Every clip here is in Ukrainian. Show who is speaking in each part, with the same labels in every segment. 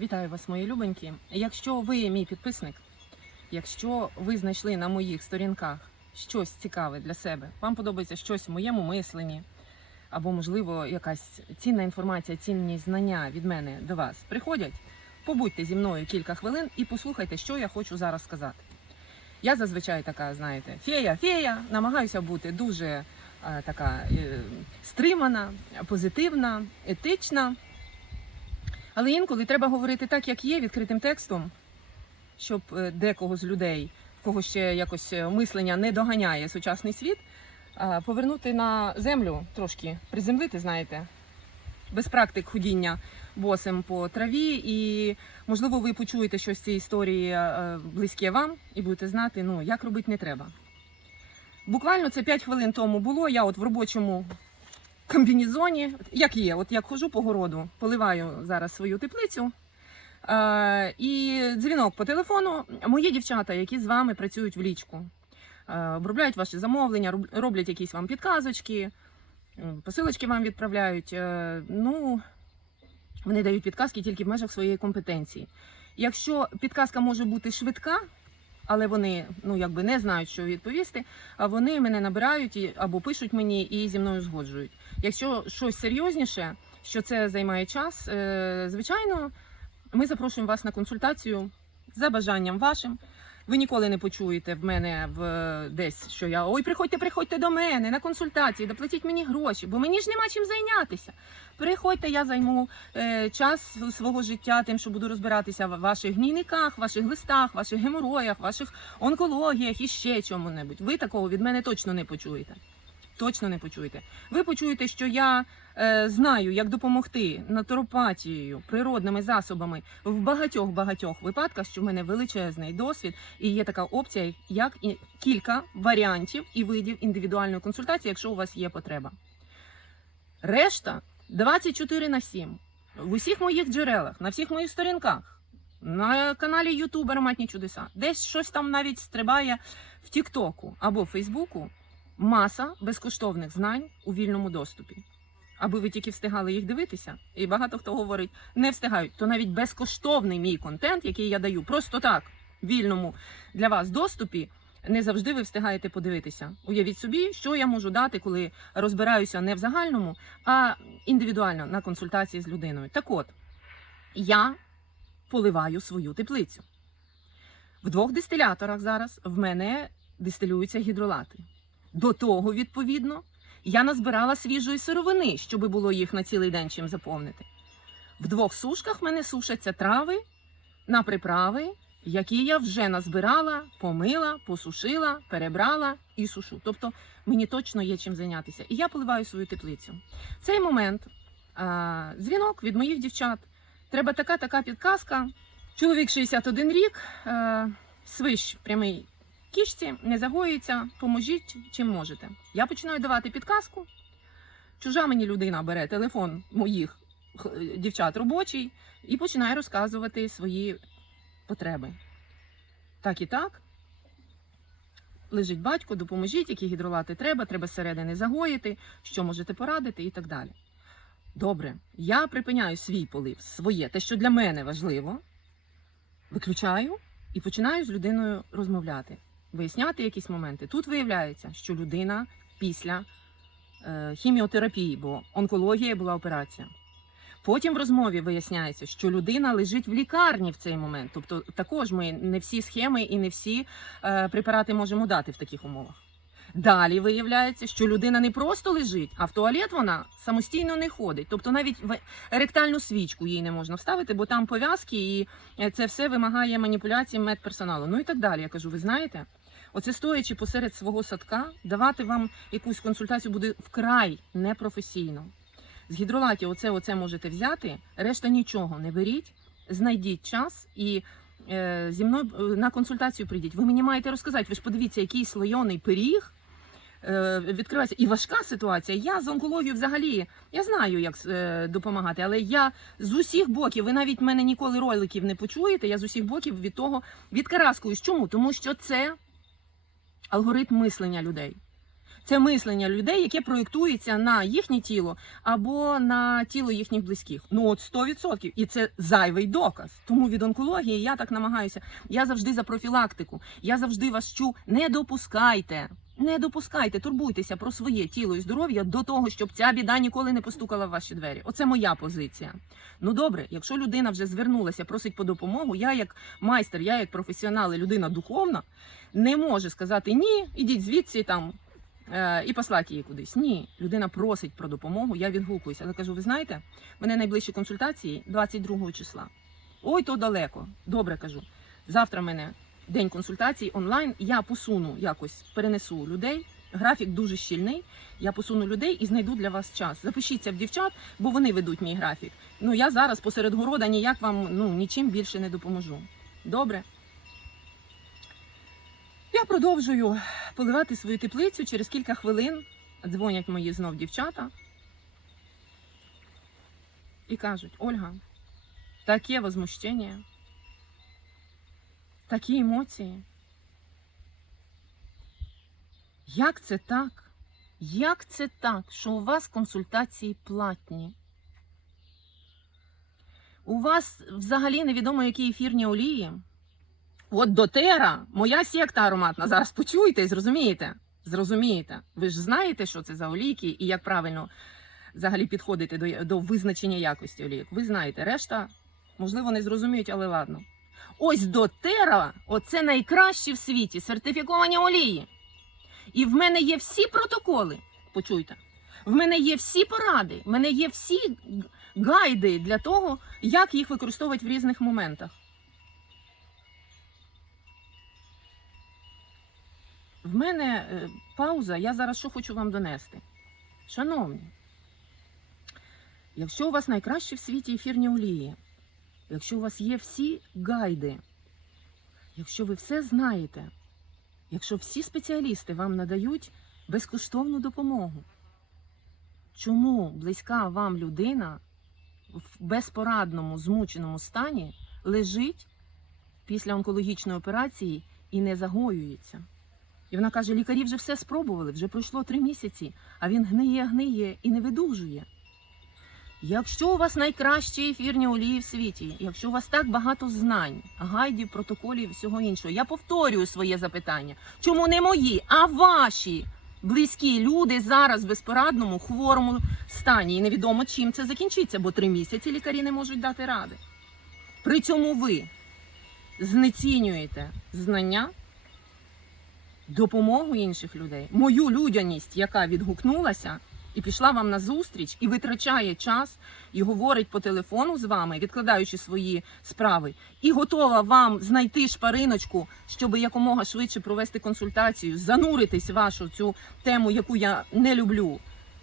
Speaker 1: Вітаю вас, мої любенькі. Якщо ви мій підписник, якщо ви знайшли на моїх сторінках щось цікаве для себе, вам подобається щось в моєму мисленні, або, можливо, якась цінна інформація, цінні знання від мене до вас приходять, побудьте зі мною кілька хвилин і послухайте, що я хочу зараз сказати. Я зазвичай така, знаєте, фея, фея, намагаюся бути дуже е, така е, стримана, позитивна, етична. Але інколи треба говорити так, як є, відкритим текстом, щоб е, декого з людей, кого ще якось е, мислення не доганяє сучасний світ, повернути на землю трошки, приземлити, знаєте, без практик ходіння босим по траві. І, можливо, ви почуєте щось з цієї історії е, близьке вам і будете знати, ну, як робити не треба. Буквально це 5 хвилин тому було. Я от в робочому комбінезоні, як є, от як хожу по городу, поливаю зараз свою теплицю. Е, і дзвінок по телефону. Мої дівчата, які з вами працюють в лічку, е, обробляють ваші замовлення, роблять якісь вам підказочки, посилочки вам відправляють. Е, ну, вони дають підказки тільки в межах своєї компетенції. Якщо підказка може бути швидка, але вони ну якби не знають, що відповісти, а вони мене набирають і, або пишуть мені і зі мною згоджують. Якщо щось серйозніше, що це займає час, е, звичайно, ми запрошуємо вас на консультацію за бажанням вашим. Ви ніколи не почуєте в мене в десь, що я ой, приходьте, приходьте до мене на консультації, доплатіть мені гроші, бо мені ж нема чим зайнятися. Приходьте, я займу е, час свого життя тим, що буду розбиратися в ваших гнійниках, ваших листах, ваших геморроях, ваших онкологіях і ще чому-небудь. Ви такого від мене точно не почуєте. Точно не почуєте. Ви почуєте, що я е, знаю, як допомогти натуропатією, природними засобами в багатьох багатьох випадках, що в мене величезний досвід, і є така опція, як і кілька варіантів і видів індивідуальної консультації, якщо у вас є потреба. Решта 24 на 7 в усіх моїх джерелах, на всіх моїх сторінках, на каналі YouTube Ароматні чудеса, десь щось там навіть стрибає в Тіктоку або Фейсбуку. Маса безкоштовних знань у вільному доступі. Аби ви тільки встигали їх дивитися, і багато хто говорить, не встигають, то навіть безкоштовний мій контент, який я даю, просто так, вільному для вас доступі, не завжди ви встигаєте подивитися. Уявіть собі, що я можу дати, коли розбираюся не в загальному, а індивідуально на консультації з людиною. Так от, я поливаю свою теплицю. В двох дистиляторах зараз в мене дистилюються гідролати. До того, відповідно, я назбирала свіжої сировини, щоб було їх на цілий день чим заповнити. В двох сушках в мене сушаться трави на приправи, які я вже назбирала, помила, посушила, перебрала і сушу. Тобто мені точно є чим зайнятися. І я поливаю свою теплицю. В цей момент а, дзвінок від моїх дівчат. Треба така така підказка. Чоловік 61 рік, а, свищ прямий кішці не загоюється, поможіть чим можете. Я починаю давати підказку. Чужа мені людина бере телефон моїх дівчат робочий і починає розказувати свої потреби. Так і так. Лежить батько, допоможіть, які гідролати треба, треба зсередини загоїти, що можете порадити і так далі. Добре, я припиняю свій полив, своє, те, що для мене важливо, виключаю і починаю з людиною розмовляти виясняти якісь моменти. Тут виявляється, що людина після е, хіміотерапії, бо онкологія була операція. Потім в розмові виясняється, що людина лежить в лікарні в цей момент. Тобто, також ми не всі схеми і не всі е, препарати можемо дати в таких умовах. Далі виявляється, що людина не просто лежить, а в туалет вона самостійно не ходить. Тобто навіть в ректальну свічку їй не можна вставити, бо там пов'язки, і е, це все вимагає маніпуляцій медперсоналу. Ну і так далі. Я кажу, ви знаєте, оце стоячи посеред свого садка, давати вам якусь консультацію буде вкрай непрофесійно. З гідролатів оце, оце можете взяти, решта нічого не беріть, знайдіть час і е, зі мною е, на консультацію прийдіть. Ви мені маєте розказати, ви ж подивіться, який слойоний пиріг е, відкривається. І важка ситуація. Я з онкологією взагалі я знаю, як е, допомагати, але я з усіх боків, ви навіть мене ніколи роликів не почуєте. Я з усіх боків від того відкараскуюсь. Чому? Тому що це алгоритм мислення людей. Це мислення людей, яке проєктується на їхнє тіло або на тіло їхніх близьких. Ну от 100%. І це зайвий доказ. Тому від онкології я так намагаюся. Я завжди за профілактику. Я завжди вас чу. Не допускайте. Не допускайте, турбуйтеся про своє тіло і здоров'я до того, щоб ця біда ніколи не постукала в ваші двері. Оце моя позиція. Ну добре, якщо людина вже звернулася, просить по допомогу, я як майстер, я як професіонал, і людина духовна, не можу сказати ні, ідіть звідси там і послати її кудись. Ні, людина просить про допомогу, я відгукуюся. Але кажу, ви знаєте, мене найближчі консультації 22 числа. Ой, то далеко. Добре кажу. Завтра в мене день консультацій онлайн. Я посуну якось перенесу людей. Графік дуже щільний. Я посуну людей і знайду для вас час. Запишіться в дівчат, бо вони ведуть мій графік. Ну я зараз посеред города ніяк вам ну нічим більше не допоможу. Добре. Я продовжую поливати свою теплицю. Через кілька хвилин дзвонять мої знов дівчата і кажуть: Ольга, таке возмущення, такі емоції. Як це так? Як це так, що у вас консультації платні? У вас взагалі невідомо, які ефірні олії. От дотера, моя секта ароматна. Зараз почуєте і зрозумієте. Зрозумієте. Ви ж знаєте, що це за олійки і як правильно взагалі підходити до, до визначення якості олійок. Ви знаєте, решта, можливо, не зрозуміють, але ладно. Ось дотера, оце найкращі в світі сертифіковані олії. І в мене є всі протоколи. Почуйте. В мене є всі поради, в мене є всі гайди для того, як їх використовувати в різних моментах. В мене е, пауза. Я зараз що хочу вам донести. Шановні, якщо у вас найкращі в світі ефірні олії, якщо у вас є всі гайди, якщо ви все знаєте, якщо всі спеціалісти вам надають безкоштовну допомогу, чому близька вам людина в безпорадному, змученому стані лежить після онкологічної операції і не загоюється? І вона каже: лікарі вже все спробували, вже пройшло три місяці, а він гниє, гниє і не видужує. Якщо у вас найкращі ефірні олії в світі, якщо у вас так багато знань, гайдів, протоколів і всього іншого, я повторюю своє запитання. Чому не мої, а ваші близькі люди зараз в безпорадному, хворому стані? І невідомо чим це закінчиться, бо три місяці лікарі не можуть дати ради. При цьому ви знецінюєте знання, допомогу інших людей, мою людяність, яка відгукнулася і пішла вам на зустріч, і витрачає час, і говорить по телефону з вами, відкладаючи свої справи, і готова вам знайти шпариночку, щоб якомога швидше провести консультацію, зануритись в вашу цю тему, яку я не люблю,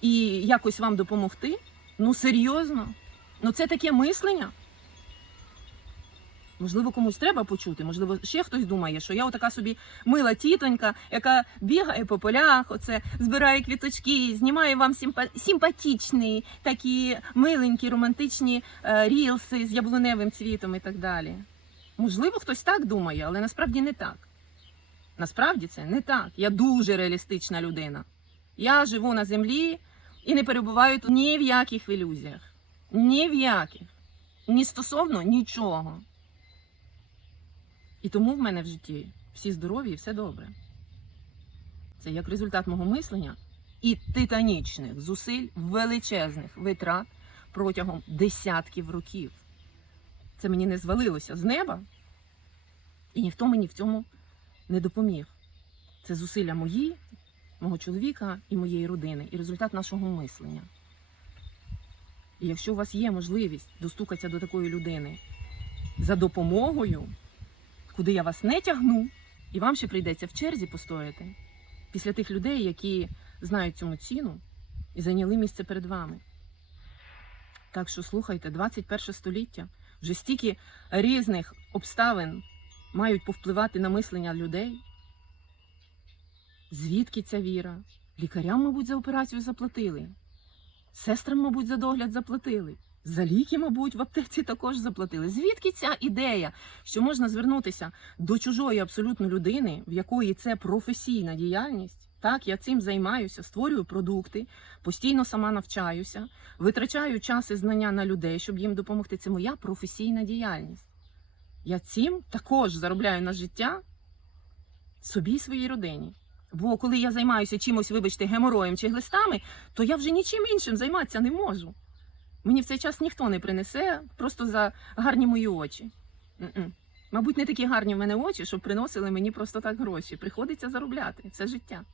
Speaker 1: і якось вам допомогти. Ну серйозно? Ну це таке мислення. Можливо, комусь треба почути, можливо, ще хтось думає, що я отака собі мила тітонька, яка бігає по полях, оце збирає квіточки, знімає вам симпа... симпатичні, такі миленькі, романтичні е, рілси з яблуневим цвітом і так далі. Можливо, хтось так думає, але насправді не так. Насправді це не так. Я дуже реалістична людина. Я живу на землі і не перебуваю тут ні в яких ілюзіях. Ні в яких. Ні стосовно нічого. І тому в мене в житті всі здорові і все добре. Це як результат мого мислення і титанічних зусиль, величезних витрат протягом десятків років. Це мені не звалилося з неба, і ніхто мені в цьому не допоміг. Це зусилля мої, мого чоловіка і моєї родини, і результат нашого мислення. І якщо у вас є можливість достукатися до такої людини за допомогою, куди я вас не тягну, і вам ще прийдеться в черзі постояти після тих людей, які знають цьому ціну і зайняли місце перед вами. Так що слухайте, 21 століття вже стільки різних обставин мають повпливати на мислення людей. Звідки ця віра? Лікарям, мабуть, за операцію заплатили. Сестрам, мабуть, за догляд заплатили. За ліки, мабуть, в аптеці також заплатили. Звідки ця ідея, що можна звернутися до чужої абсолютно людини, в якої це професійна діяльність? Так, я цим займаюся, створюю продукти, постійно сама навчаюся, витрачаю час і знання на людей, щоб їм допомогти. Це моя професійна діяльність. Я цим також заробляю на життя собі і своїй родині. Бо коли я займаюся чимось, вибачте, геморроєм чи глистами, то я вже нічим іншим займатися не можу. Мені в цей час ніхто не принесе просто за гарні мої очі. Н -н. Мабуть, не такі гарні в мене очі, щоб приносили мені просто так гроші. Приходиться заробляти все життя.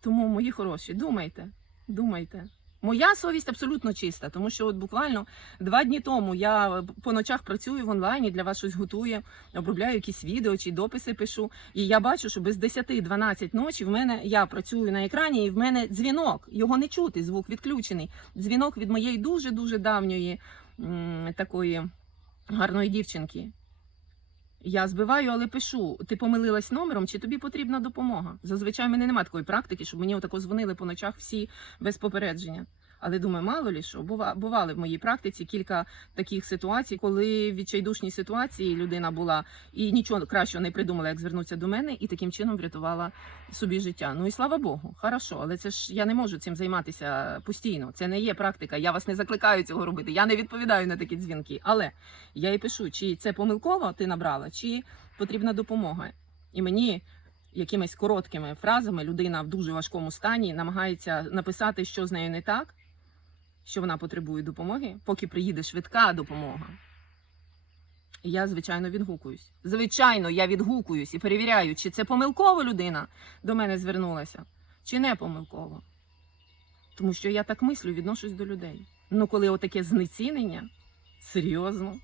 Speaker 1: Тому, мої хороші, думайте, думайте. Моя совість абсолютно чиста, тому що от буквально два дні тому я по ночах працюю в онлайні, для вас щось готую, обробляю якісь відео чи дописи пишу. І я бачу, що без 10-12 ночі в мене я працюю на екрані, і в мене дзвінок. Його не чути, звук відключений. Дзвінок від моєї дуже дуже давньої м, такої гарної дівчинки. Я збиваю, але пишу: ти помилилась номером, чи тобі потрібна допомога? Зазвичай в мене немає такої практики, щоб мені отако дзвонили по ночах всі без попередження. Але думаю, мало лі що, бува- бували в моїй практиці кілька таких ситуацій, коли в відчайдушній ситуації людина була і нічого кращого не придумала, як звернутися до мене, і таким чином врятувала собі життя. Ну і слава Богу, хорошо, але це ж я не можу цим займатися постійно. Це не є практика. Я вас не закликаю цього робити. Я не відповідаю на такі дзвінки. Але я і пишу, чи це помилково ти набрала, чи потрібна допомога. І мені якимись короткими фразами людина в дуже важкому стані намагається написати, що з нею не так, що вона потребує допомоги, поки приїде швидка допомога. Я, звичайно, відгукуюсь. Звичайно, я відгукуюсь і перевіряю, чи це помилково людина до мене звернулася, чи не помилково. Тому що я так мислю, відношусь до людей. Ну, коли отаке знецінення, серйозно.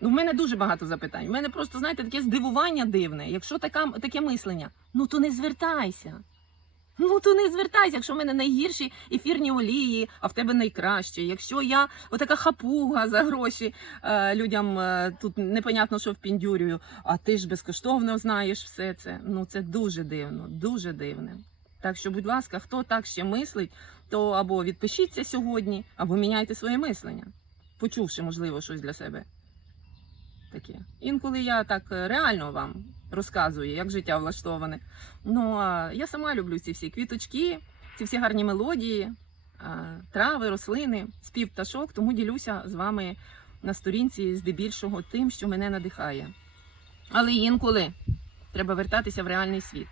Speaker 1: Ну, в мене дуже багато запитань. У мене просто, знаєте, таке здивування дивне. Якщо така, таке мислення, ну то не звертайся. Ну то не звертайся, якщо в мене найгірші ефірні олії, а в тебе найкращі. Якщо я отака хапуга за гроші е, людям е, тут непонятно, що впіндюрюю, а ти ж безкоштовно знаєш все це. Ну це дуже дивно, дуже дивне. Так що, будь ласка, хто так ще мислить, то або відпишіться сьогодні, або міняйте своє мислення, почувши, можливо, щось для себе таке. Інколи я так е, реально вам розказую, як життя влаштоване. Ну а я сама люблю ці всі квіточки, ці всі гарні мелодії, трави, рослини, спів пташок, тому ділюся з вами на сторінці здебільшого тим, що мене надихає. Але інколи треба вертатися в реальний світ.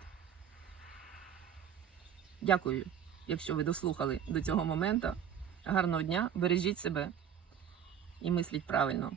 Speaker 1: Дякую, якщо ви дослухали до цього моменту. Гарного дня, бережіть себе і мисліть правильно.